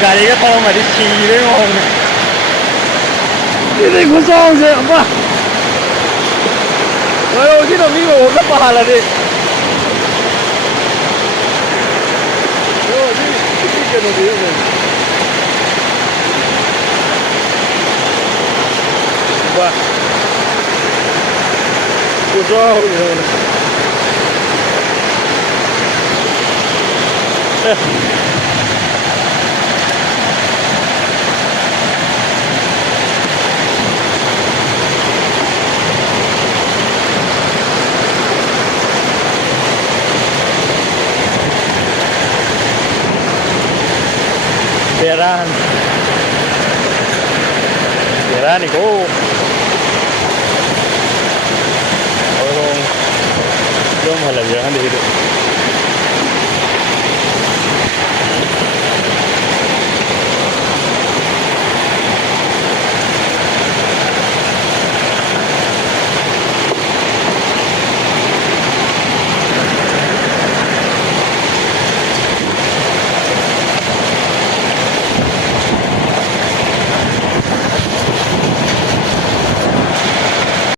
gaari cái to mà đi xì đấy ngon đi đi có sao vậy mà rồi chứ đâu biết mà nó bà là đi rồi đi cái nó đi rồi ba có sao vậy Beran iko belum halal jangan di hidup